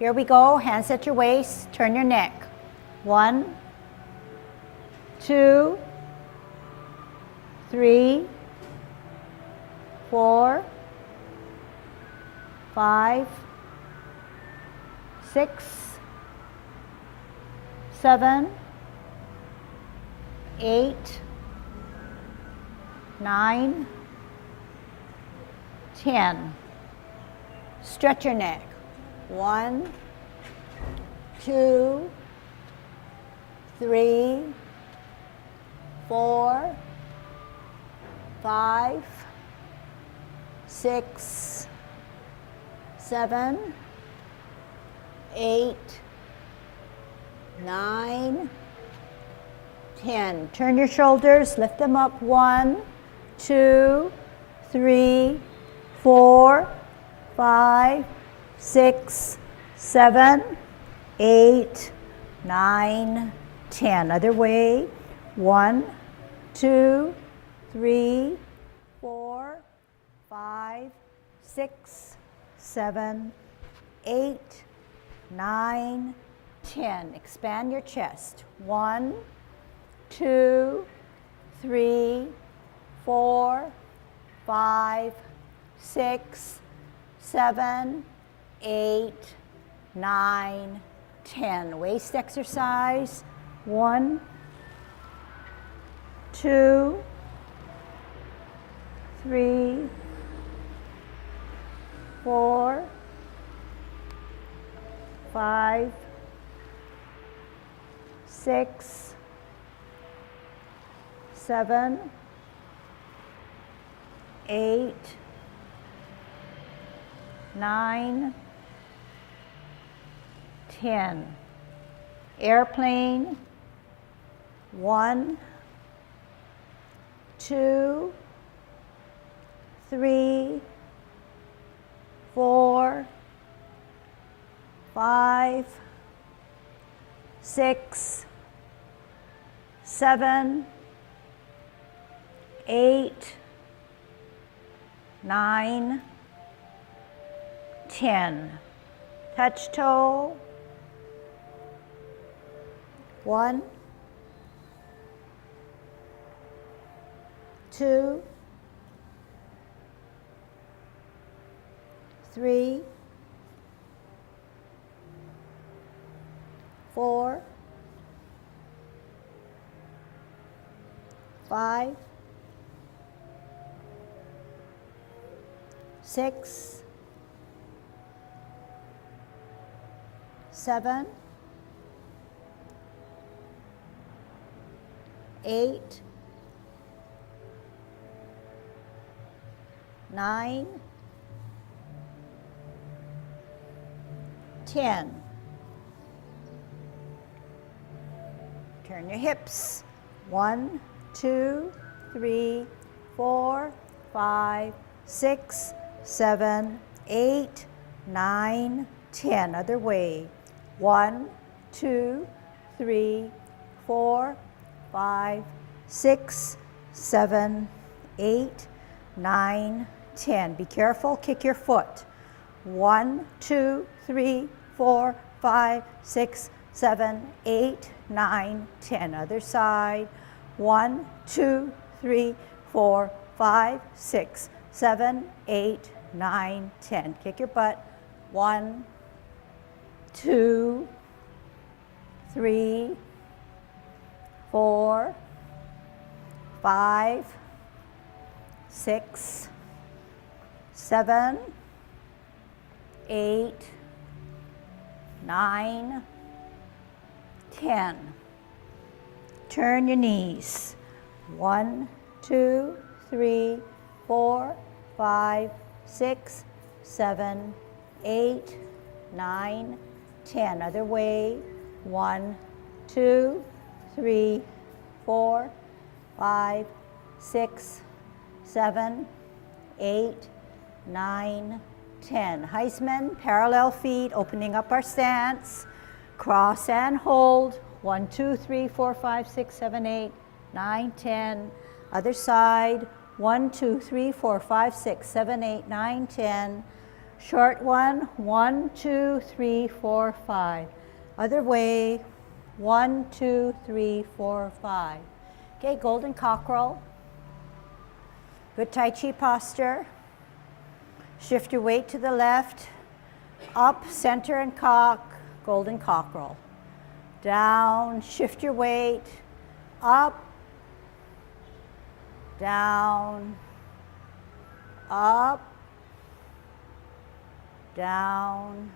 Here we go, hands at your waist, turn your neck. 1, 2, 3, 4, 5, 6, 7, 8, 9, 10. Stretch your neck. 1, 2, 3, 4, 5, 6, 7, 8, 9, 10. Turn your shoulders, lift them up. 1, 2, 3, 4, 5, 6, 7, 8, 9, 10. Other way. 1, 2, 3, 4, 5, 6, 7, 8, 9, 10. Expand your chest. 1, 2, 3, 4, 5, 6, 7, 8, 9, 10. Waist exercise. 1, 2, 3, 4, 5, 6, 7, 8, 9, 10. Airplane. 1, 2, 3, 4, 5, 6, 7, 8, 9, 10. Touch toe. 1, 2, 3, 4, 5, 6, 7, 8, 9, 10. Turn your hips. 1, 2, 3, 4, 5, 6, 7, 8, 9, 10. Other way. 1, 2, 3, 4, 5, 6, 7, 8, 9, 10. Be careful, kick your foot. 1, 2, 3, 4, 5, 6, 7, 8, 9, 10. Other side. 1, 2, 3, 4, 5, 6, 7, 8, 9, 10. Kick your butt. 1, 2, 3, 4, 5, 6, 7, 8, 9, 10. Turn your knees. 1, 2, 3, 4, 5, 6, 7, 8, 9, 10. Other way. 1, 2, 3, 4, 5, 6, 7, 8, 9, 10. Heisman, parallel feet, opening up our stance. Cross and hold. 1, 2, 3, 4, 5, 6, 7, 8, 9, 10. Other side. 1, 2, 3, 4, 5, 6, 7, 8, 9, 10. Short one, 1, 2, 3, 4, 5. Other way, 1, 2, 3, 4, 5. Okay, golden cockerel. Good Tai Chi posture. Shift your weight to the left, up, center, and cock, golden cockerel. Down, shift your weight, up, down, up, down,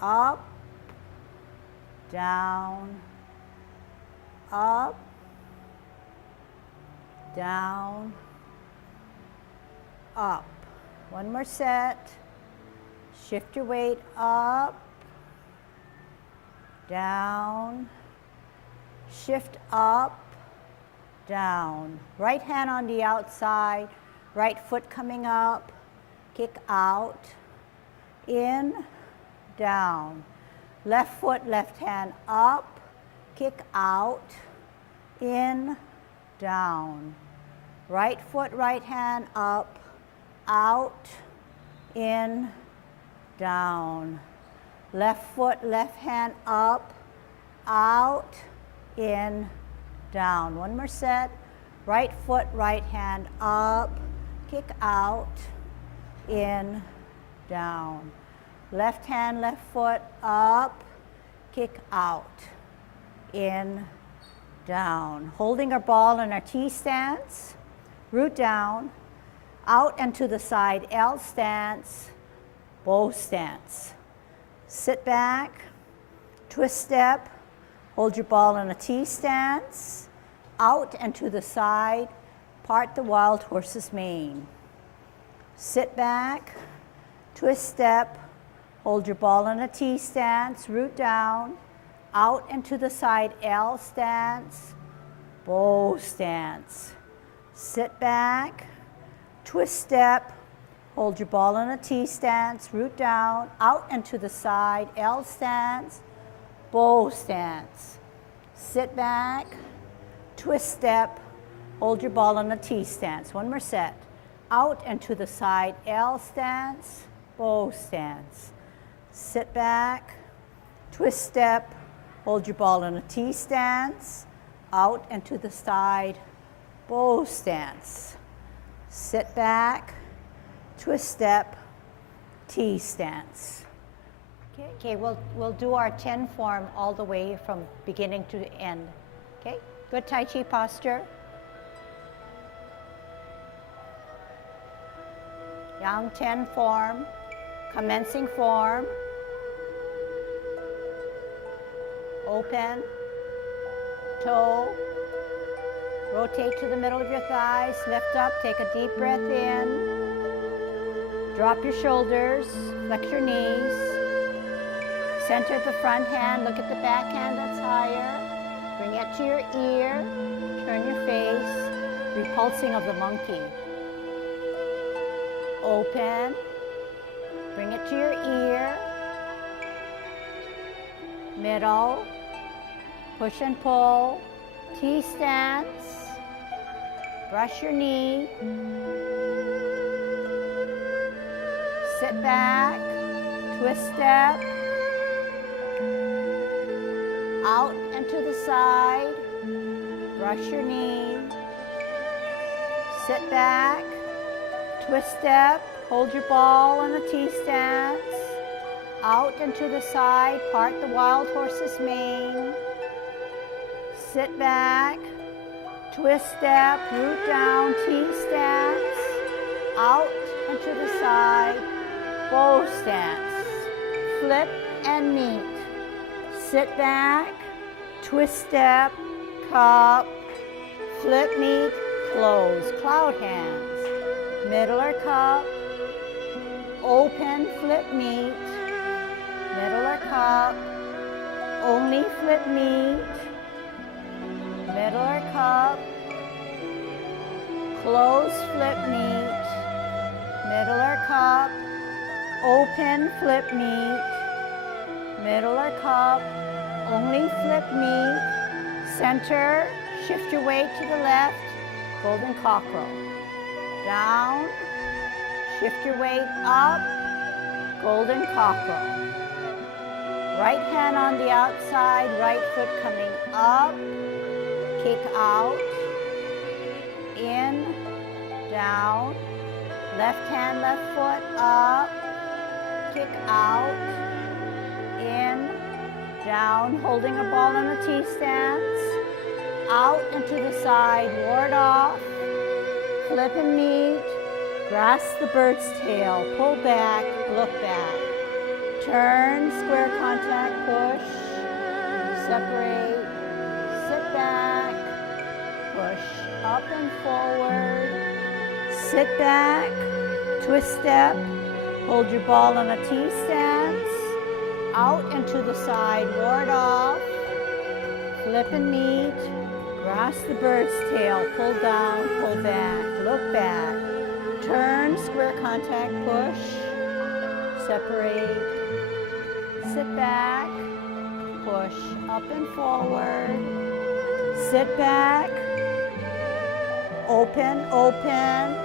up, down, up, down, up. One more set. Shift your weight up, down, shift up, down. Right hand on the outside, right foot coming up, kick out, in, down. Left foot, left hand up, kick out, in, down. Right foot, right hand up, out, in, down. Left foot, left hand up, out, in, down. One more set. Right foot, right hand up, kick out, in, down. Left hand, left foot up, kick out, in, down. Holding our ball in our T stance, root down, out and to the side, L stance, bow stance. Sit back, twist step, hold your ball in a T stance, out and to the side, part the wild horse's mane. Sit back, twist step, hold your ball in a T stance, root down, out and to the side, L stance, bow stance. Sit back, twist step, hold your ball in a T stance, root down, out and to the side, L stance, bow stance. Sit back, twist step, hold your ball in a T stance. One more set. Out and to the side, L stance, bow stance. Sit back, twist step, hold your ball in a T stance, out and to the side, bow stance. Sit back, twist step, T stance. Okay, we'll do our 10 form all the way from beginning to end. Okay, good Tai Chi posture. Yang 10 form, commencing form. Open, toe, rotate to the middle of your thighs, lift up, take a deep breath in, drop your shoulders, flex your knees, center the front hand, look at the back hand that's higher, bring it to your ear, turn your face, repulsing of the monkey. Open, bring it to your ear, middle, push and pull, T stance, brush your knee, sit back, twist step, out and to the side, brush your knee, sit back, twist step, hold your ball in a T stance, out and to the side, part the wild horse's mane, sit back, twist step, root down, T stance, out and to the side, bow stance, flip and meet, sit back, twist step, cup, flip meet, close, cloud hands, middle or cup, open, flip meet, middle or cup, only flip meet, middle or cup, close, flip meet, middle or cup, open, flip meet, middle or cup, only flip meet, center, shift your weight to the left, golden cockerel, down, Shift your weight up, golden cockerel. Right hand on the outside, right foot coming up, kick out, in, down, left hand, left foot up, kick out, in, down, holding a ball in a T stance, out and to the side, ward off, flip and meet, grasp the bird's tail, pull back, look back, turn, square contact, push, separate, sit back, push, up and forward, sit back, twist step, hold your ball in a T stance, out and to the side, ward off, flip and meet, grasp the bird's tail, pull down, pull back, look back, turn, square contact, push, separate, sit back, push, up and forward, sit back, open, open,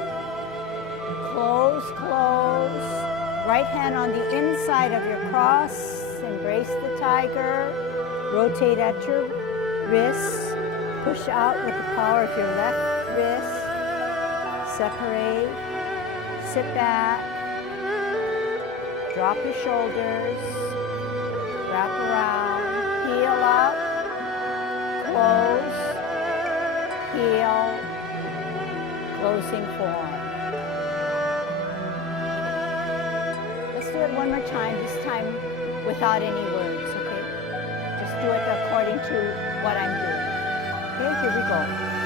close, close, right hand on the inside of your cross, embrace the tiger, rotate at your wrists, push out with the power of your left wrist, separate, sit back, drop your shoulders, wrap around, heel up, close, heel, closing form. Let's do it one more time, this time without any words, okay? Just do it according to what I'm doing. Okay, here we go.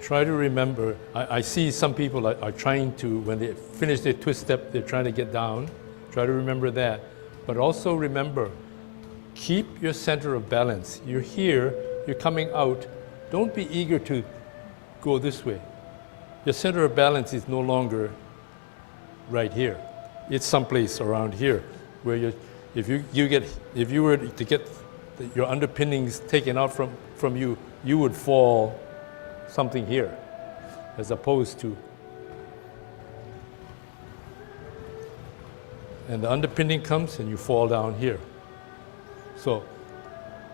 try to remember, I see some people are trying to, when they finish their twist step, they're trying to get down. Try to remember that. But also remember, keep your center of balance. You're here, you're coming out. Don't be eager to go this way. Your center of balance is no longer right here. It's someplace around here where if you were to get your underpinnings taken out from you, you would fall something here, as opposed to, and the underpinning comes and you fall down here. So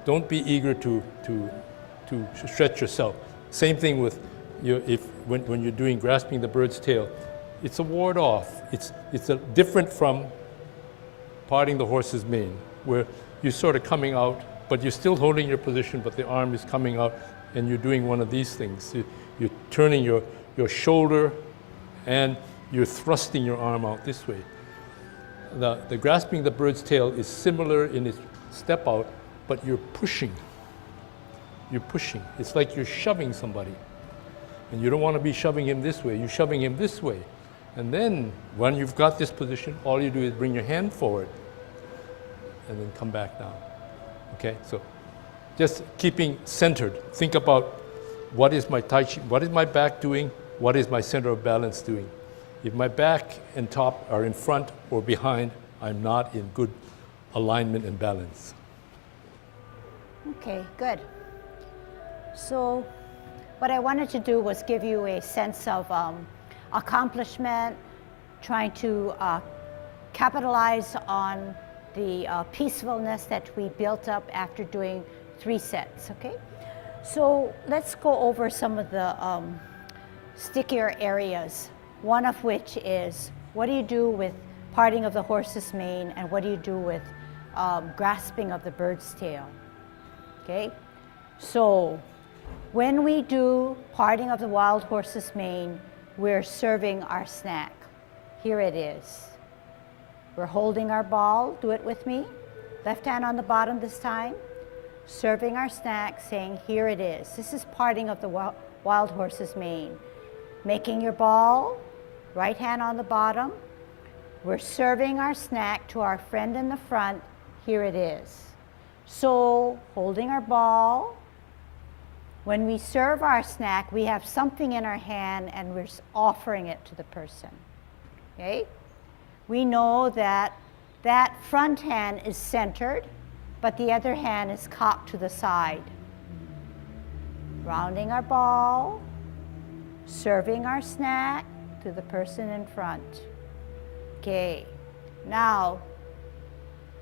don't be eager to stretch yourself. Same thing with when you're doing grasping the bird's tail, it's a ward off. It's different from parting the horse's mane, where you're sort of coming out, but you're still holding your position, but the arm is coming out, and you're doing one of these things. You're turning your shoulder, and you're thrusting your arm out this way. The grasping the bird's tail is similar in its step out, but you're pushing. You're pushing. It's like you're shoving somebody. And you don't want to be shoving him this way. You're shoving him this way. And then when you've got this position, all you do is bring your hand forward and then come back down. Okay? So just keeping centered. Think about, what is my Tai Chi, what is my back doing? What is my center of balance doing? If my back and top are in front or behind, I'm not in good alignment and balance. Okay, good. So what I wanted to do was give you a sense of accomplishment, trying to capitalize on the peacefulness that we built up after doing 3 sets, okay? So let's go over some of the stickier areas, one of which is, what do you do with parting of the horse's mane, and what do you do with grasping of the bird's tail, okay? So when we do parting of the wild horse's mane, we're serving our snack. Here it is. We're holding our ball. Do it with me. Left hand on the bottom this time. Serving our snack, saying, here it is. This is parting of the wild horse's mane. Making your ball, right hand on the bottom. We're serving our snack to our friend in the front. Here it is. So, holding our ball. When we serve our snack, we have something in our hand and we're offering it to the person, okay? We know that that front hand is centered, but the other hand is cocked to the side. Rounding our ball, serving our snack to the person in front. Okay, now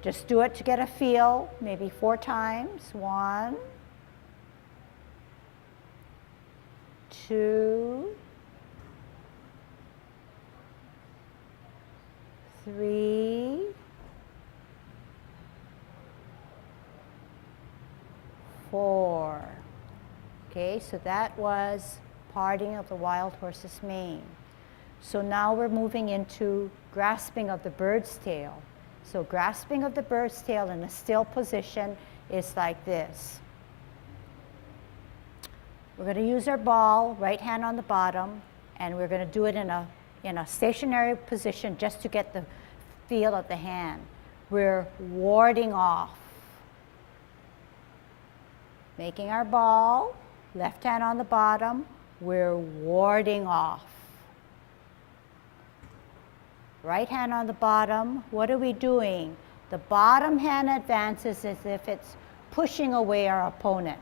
just do it to get a feel, maybe 4 times. 1, 2, 3, 4. Okay, so that was parting of the wild horse's mane. So now we're moving into grasping of the bird's tail. So grasping of the bird's tail in a still position is like this. We're going to use our ball, right hand on the bottom, and we're going to do it in a stationary position just to get the feel of the hand. We're warding off. Making our ball, left hand on the bottom, we're warding off. Right hand on the bottom, what are we doing? The bottom hand advances as if it's pushing away our opponent,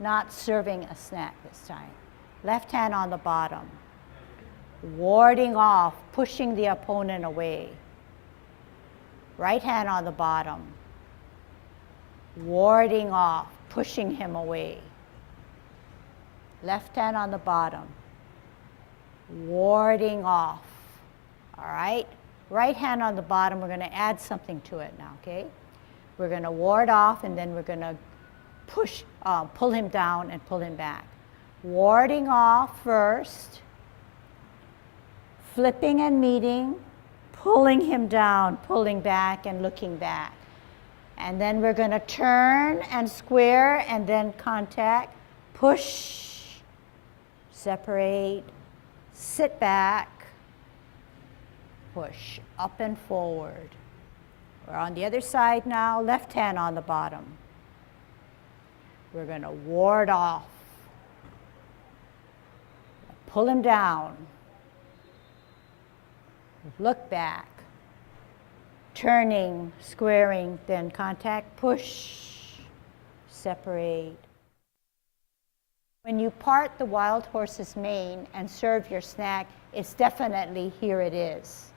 not serving a snack this time. Left hand on the bottom, warding off, pushing the opponent away. Right hand on the bottom, warding off, pushing him away. Left hand on the bottom, warding off. All right? Right hand on the bottom, we're going to add something to it now, okay? We're going to ward off, and then we're going to push, pull him down and pull him back. Warding off first, flipping and meeting, pulling him down, pulling back and looking back. And then we're going to turn and square and then contact, push, separate, sit back, push up and forward. We're on the other side now, left hand on the bottom. We're going to ward off. Pull him down. Look back. Turning, squaring, then contact, push, separate. When you part the wild horse's mane and serve your snack, it's definitely here it is.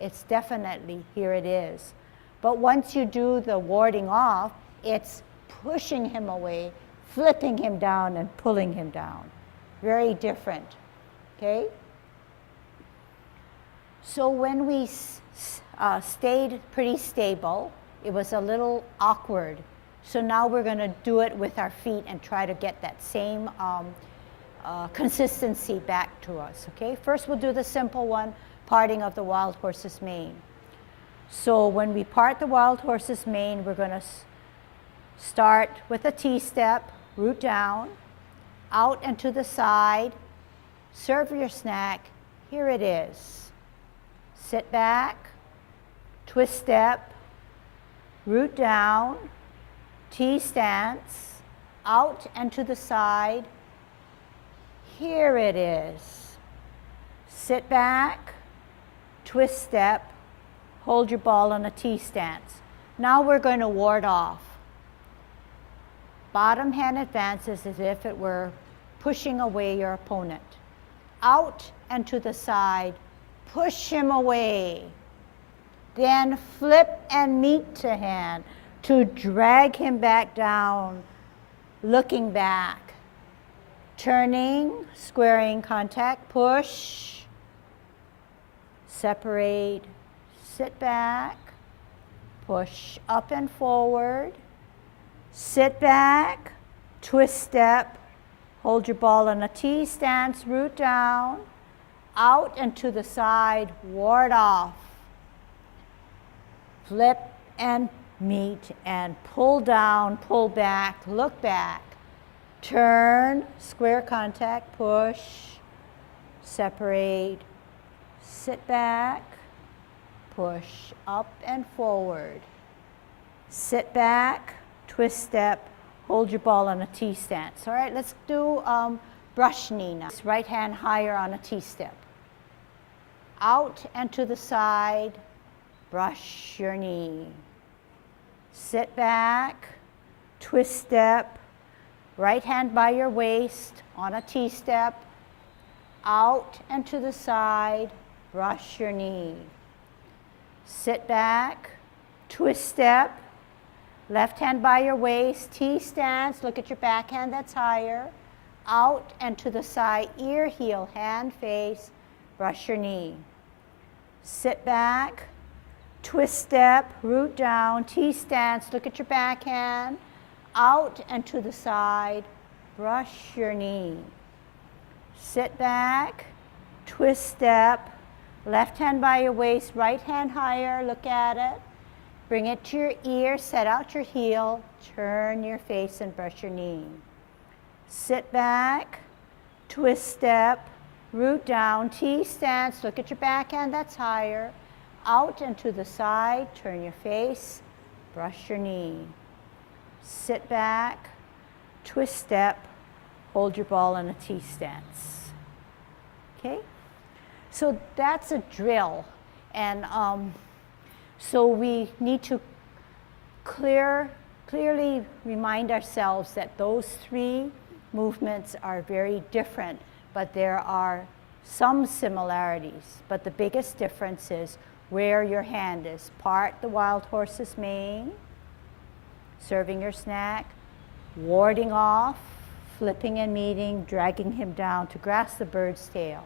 It's definitely here it is. But once you do the warding off, it's pushing him away, flipping him down, and pulling him down. Very different, okay? So when we stayed pretty stable, it was a little awkward. So now we're going to do it with our feet and try to get that same consistency back to us, okay? First we'll do the simple one, parting of the wild horse's mane. So when we part the wild horse's mane, we're going to start with a T-step, root down, out and to the side, serve your snack. Here it is. Sit back, twist step, root down, T-stance, out and to the side. Here it is. Sit back, twist step, hold your ball on a T-stance. Now we're going to ward off. Bottom hand advances as if it were pushing away your opponent. Out and to the side, push him away. Then flip and meet to hand to drag him back down, looking back. Turning, squaring, contact, push, separate, sit back, push up and forward, sit back, twist step, hold your ball on a T-stance, root down, out and to the side, ward off, flip and meet and pull down, pull back, look back, turn, square contact, push, separate, sit back, push up and forward, sit back, twist step, hold your ball on a T-stance. All right, let's do brush knee now. Right hand higher on a T-step. Out and to the side, brush your knee. Sit back, twist step, right hand by your waist on a T-step, out and to the side, brush your knee. Sit back, twist step, left hand by your waist, T-stance, look at your backhand that's higher, out and to the side, ear, heel, hand, face, brush your knee. Sit back, twist step, root down, T-stance, look at your backhand, out and to the side, brush your knee. Sit back, twist step, left hand by your waist, right hand higher, look at it. Bring it to your ear, set out your heel, turn your face and brush your knee. Sit back, twist step, root down, T-stance, look at your backhand that's higher, out and to the side, turn your face, brush your knee. Sit back, twist step, hold your ball in a T-stance. Okay? So that's a drill. And so we need to clearly remind ourselves that those three movements are very different, but there are some similarities. But the biggest difference is where your hand is. Part the wild horse's mane, serving your snack, warding off, flipping and meeting, dragging him down to grasp the bird's tail.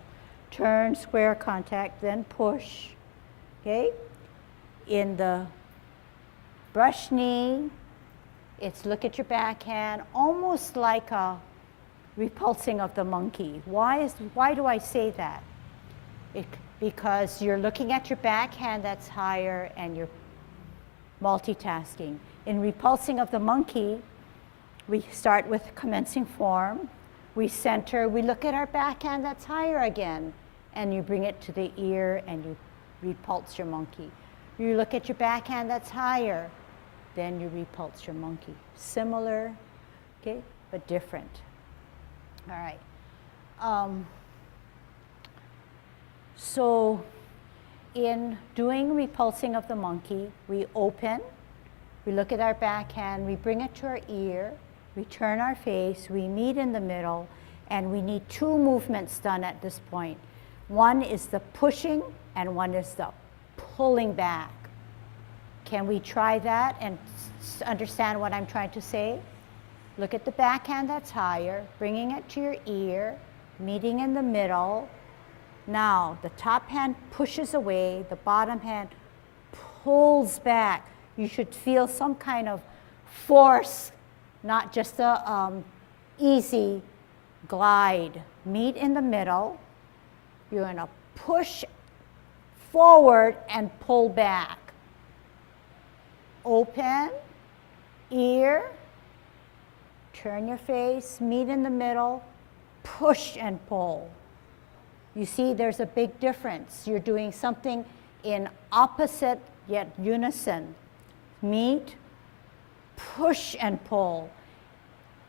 Turn, square contact, then push. Okay? In the brush knee, it's look at your backhand, almost like a repulsing of the monkey. Why do I say that? Because you're looking at your backhand that's higher and you're multitasking. In repulsing of the monkey, we start with commencing form. We center, we look at our backhand that's higher again, and you bring it to the ear and you repulse your monkey. You look at your backhand that's higher, then you repulse your monkey. Similar, okay, but different. All right. So in doing repulsing of the monkey, we open, we look at our backhand, we bring it to our ear, we turn our face, we meet in the middle, and we need two movements done at this point. One is the pushing and one is the pulling back. Can we try that and understand what I'm trying to say? Look at the backhand that's higher, bringing it to your ear, meeting in the middle. Now, the top hand pushes away, the bottom hand pulls back. You should feel some kind of force, not just a easy glide. Meet in the middle. You're going to push forward and pull back. Open, ear, turn your face, meet in the middle, push and pull. You see, there's a big difference. You're doing something in opposite yet unison. Meet, push and pull.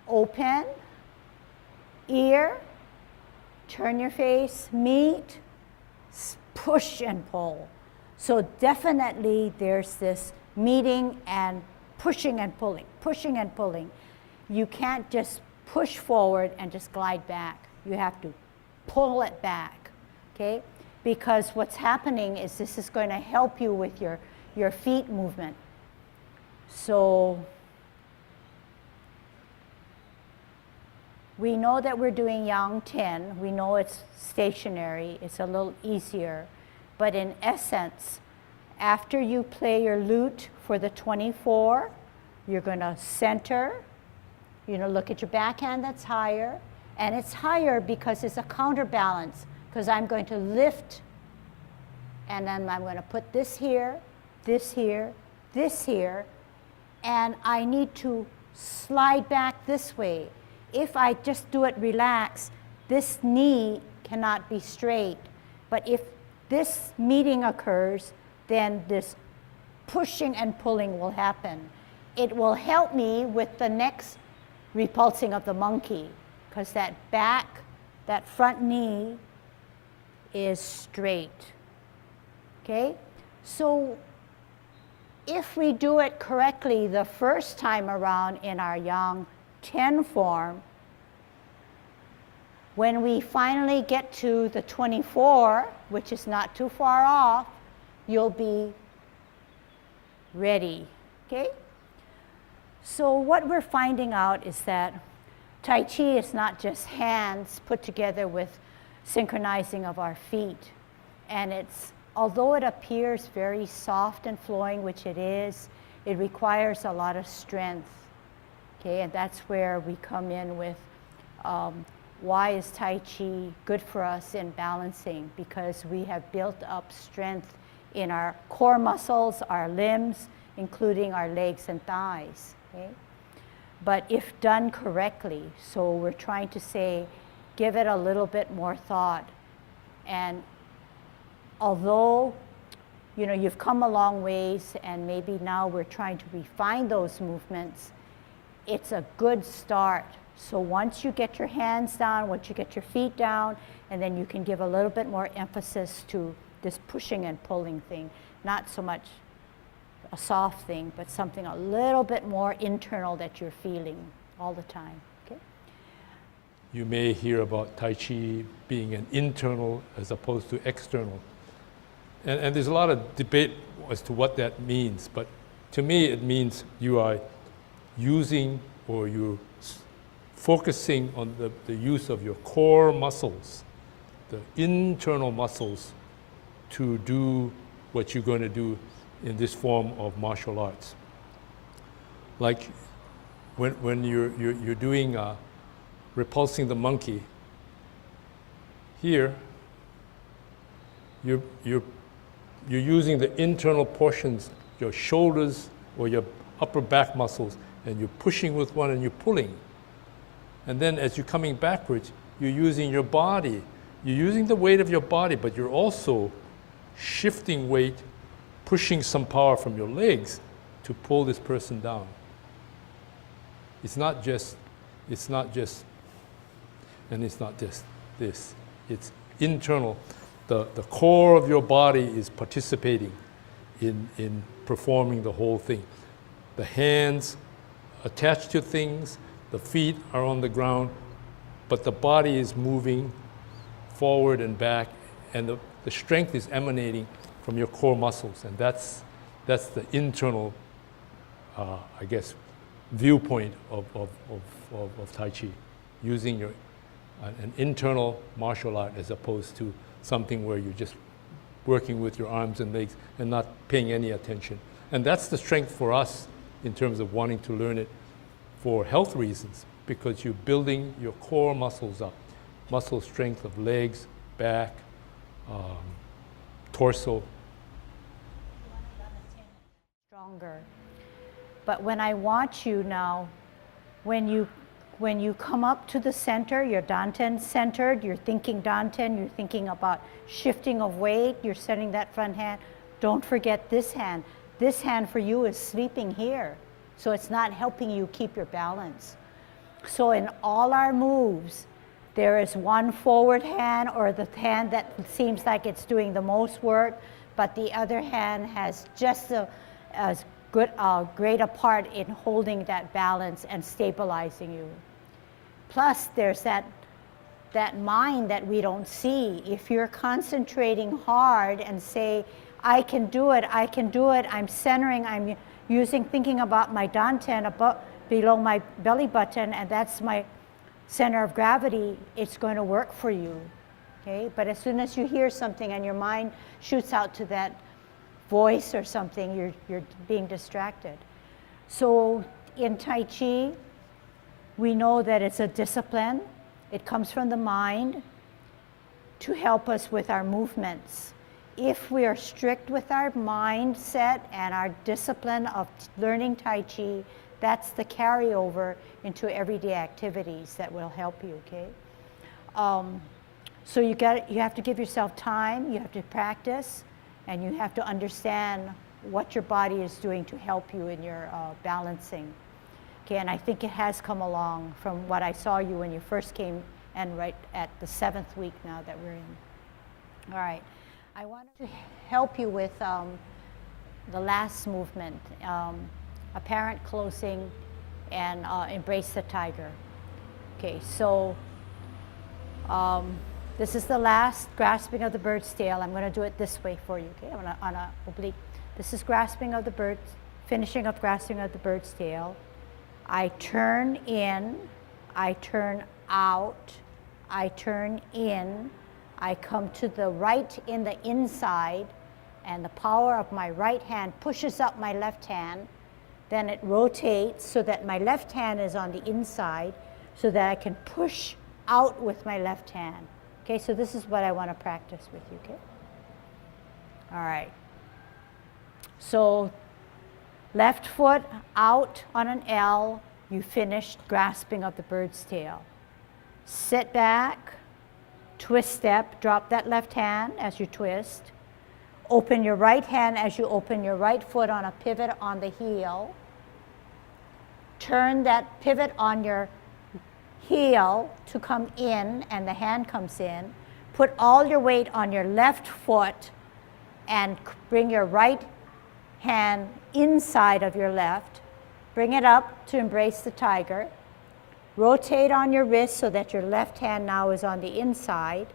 Open, ear, turn your face, meet, push and pull. So definitely there's this meeting and pushing and pulling, pushing and pulling. You can't just push forward and just glide back. You have to pull it back, okay? Because what's happening is this is going to help you with your feet movement. So we know that we're doing Yang 10. We know it's stationary. It's a little easier. But in essence, after you play your lute for the 24, you're going to center. Look at your backhand that's higher. And it's higher because it's a counterbalance. Because I'm going to lift, and then I'm going to put this here, this here, this here. And I need to slide back this way. If I just do it relaxed, this knee cannot be straight. But if this meeting occurs, then this pushing and pulling will happen. It will help me with the next repulsing of the monkey, because that front knee is straight. Okay? So if we do it correctly the first time around in our Yang 10 form, when we finally get to the 24, which is not too far off, you'll be ready, okay? So what we're finding out is that Tai Chi is not just hands put together with synchronizing of our feet. And although it appears very soft and flowing, which it is, it requires a lot of strength, okay? And that's where we come in with why is Tai Chi good for us in balancing? Because we have built up strength in our core muscles, our limbs, including our legs and thighs, okay? But if done correctly, so we're trying to say, give it a little bit more thought. And although, you've come a long ways and maybe now we're trying to refine those movements, it's a good start. So once you get your hands down, once you get your feet down, and then you can give a little bit more emphasis to this pushing and pulling thing. Not so much a soft thing, but something a little bit more internal that you're feeling all the time, okay? You may hear about Tai Chi being an internal as opposed to external. And there's a lot of debate as to what that means, but to me it means you are using or you're focusing on the use of your core muscles, the internal muscles, to do what you're going to do in this form of martial arts. Like when you're doing repulsing the monkey, here you're using the internal portions, your shoulders or your upper back muscles, and you're pushing with one and you're pulling. And then as you're coming backwards, you're using your body. You're using the weight of your body, but you're also shifting weight, pushing some power from your legs to pull this person down. It's not just, and it's not just this. It's internal. The core of your body is participating in performing the whole thing. The hands attached to things, the feet are on the ground, but the body is moving forward and back, and the strength is emanating from your core muscles, and that's the internal, I guess, viewpoint of Tai Chi, using an internal martial art as opposed to something where you're just working with your arms and legs and not paying any attention. And that's the strength for us in terms of wanting to learn it for health reasons, because you're building your core muscles up, muscle strength of legs, back, torso. Stronger. But when I want you now, when you come up to the center, you're danten centered, you're thinking danten, you're thinking about shifting of weight, you're setting that front hand. Don't forget this hand. This hand for you is sleeping here, so it's not helping you keep your balance. So in all our moves, there is one forward hand, or the hand that seems like it's doing the most work, but the other hand has just as great a part in holding that balance and stabilizing you. Plus, there's that mind that we don't see. If you're concentrating hard and say, I can do it, I'm centering, I'm thinking about my danten above, below my belly button, and that's my center of gravity, it's going to work for you, okay? But as soon as you hear something and your mind shoots out to that voice or something, you're being distracted. So in Tai Chi, we know that it's a discipline. It comes from the mind to help us with our movements. If we are strict with our mindset and our discipline of learning Tai Chi, that's the carryover into everyday activities that will help you, okay? So you have to give yourself time, you have to practice, and you have to understand what your body is doing to help you in your balancing. Okay, and I think it has come along from what I saw you when you first came, and right at the 7th week now that we're in. All right, I wanted to help you with the last movement, apparent closing and embrace the tiger. Okay, so this is the last grasping of the bird's tail. I'm going to do it this way for you, okay, on a oblique. This is grasping of the bird, finishing of grasping of the bird's tail. I turn in, I turn out, I turn in, I come to the right in the inside, and the power of my right hand pushes up my left hand. Then it rotates so that my left hand is on the inside, so that I can push out with my left hand. Okay, so this is what I want to practice with you, okay? All right. So left foot out on an L, you finished grasping of the bird's tail. Sit back, twist step, drop that left hand as you twist. Open your right hand as you open your right foot on a pivot on the heel. Turn that pivot on your heel to come in, and the hand comes in. Put all your weight on your left foot and bring your right hand inside of your left. Bring it up to embrace the tiger. Rotate on your wrist so that your left hand now is on the inside.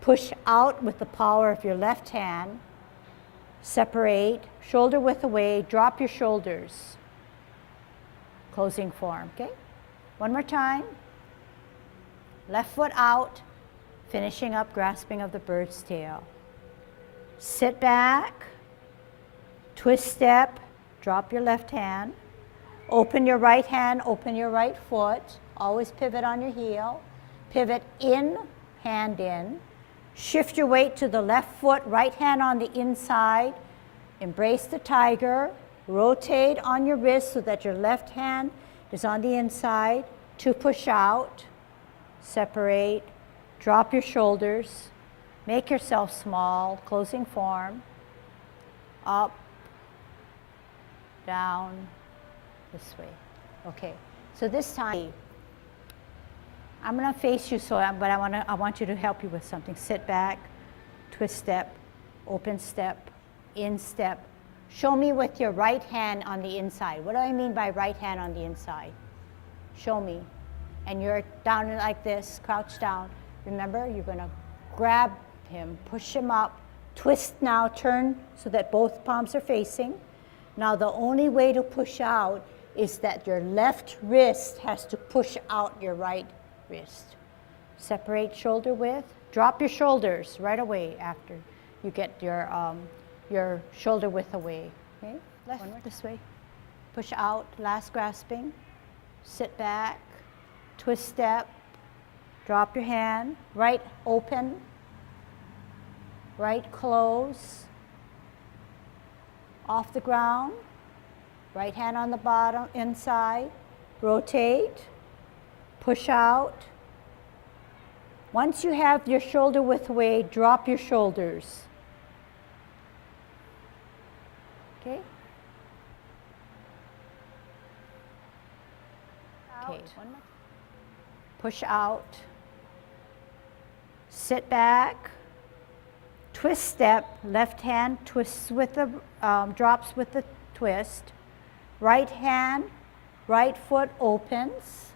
Push out with the power of your left hand. Separate, shoulder width away, drop your shoulders. Closing form, okay? One more time. Left foot out, finishing up grasping of the bird's tail. Sit back, twist step, drop your left hand. Open your right hand, open your right foot. Always pivot on your heel. Pivot in, hand in. Shift your weight to the left foot, right hand on the inside. Embrace the tiger. Rotate on your wrist so that your left hand is on the inside. to push out, separate, drop your shoulders, make yourself small, closing form, up, down, this way. Okay, so this time, I'm gonna face you, but I want you to help you with something. Sit back, twist step, open step, in step. Show me with your right hand on the inside. What do I mean by right hand on the inside? Show me. And you're down like this, crouch down. Remember, you're gonna grab him, push him up, twist now, turn so that both palms are facing. Now the only way to push out is that your left wrist has to push out your right wrist. Separate shoulder width. Drop your shoulders right away after you get your shoulder width away. Okay, left this way. Push out, last grasping. Sit back, twist step, drop your hand, right open, right close, off the ground, right hand on the bottom, inside, rotate, push out. Once you have your shoulder width away, drop your shoulders. Okay? Okay. Push out. Sit back. Twist step. Left hand twists with the drops with the twist. Right hand, right foot opens.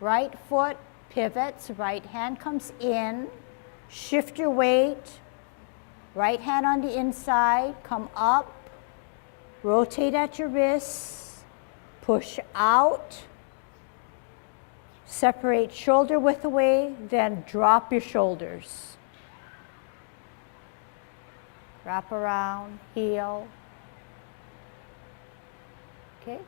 Right foot pivots. Right hand comes in. Shift your weight. Right hand on the inside. Come up. Rotate at your wrists. Push out. Separate shoulder width away, then drop your shoulders. Wrap around, heel. Okay?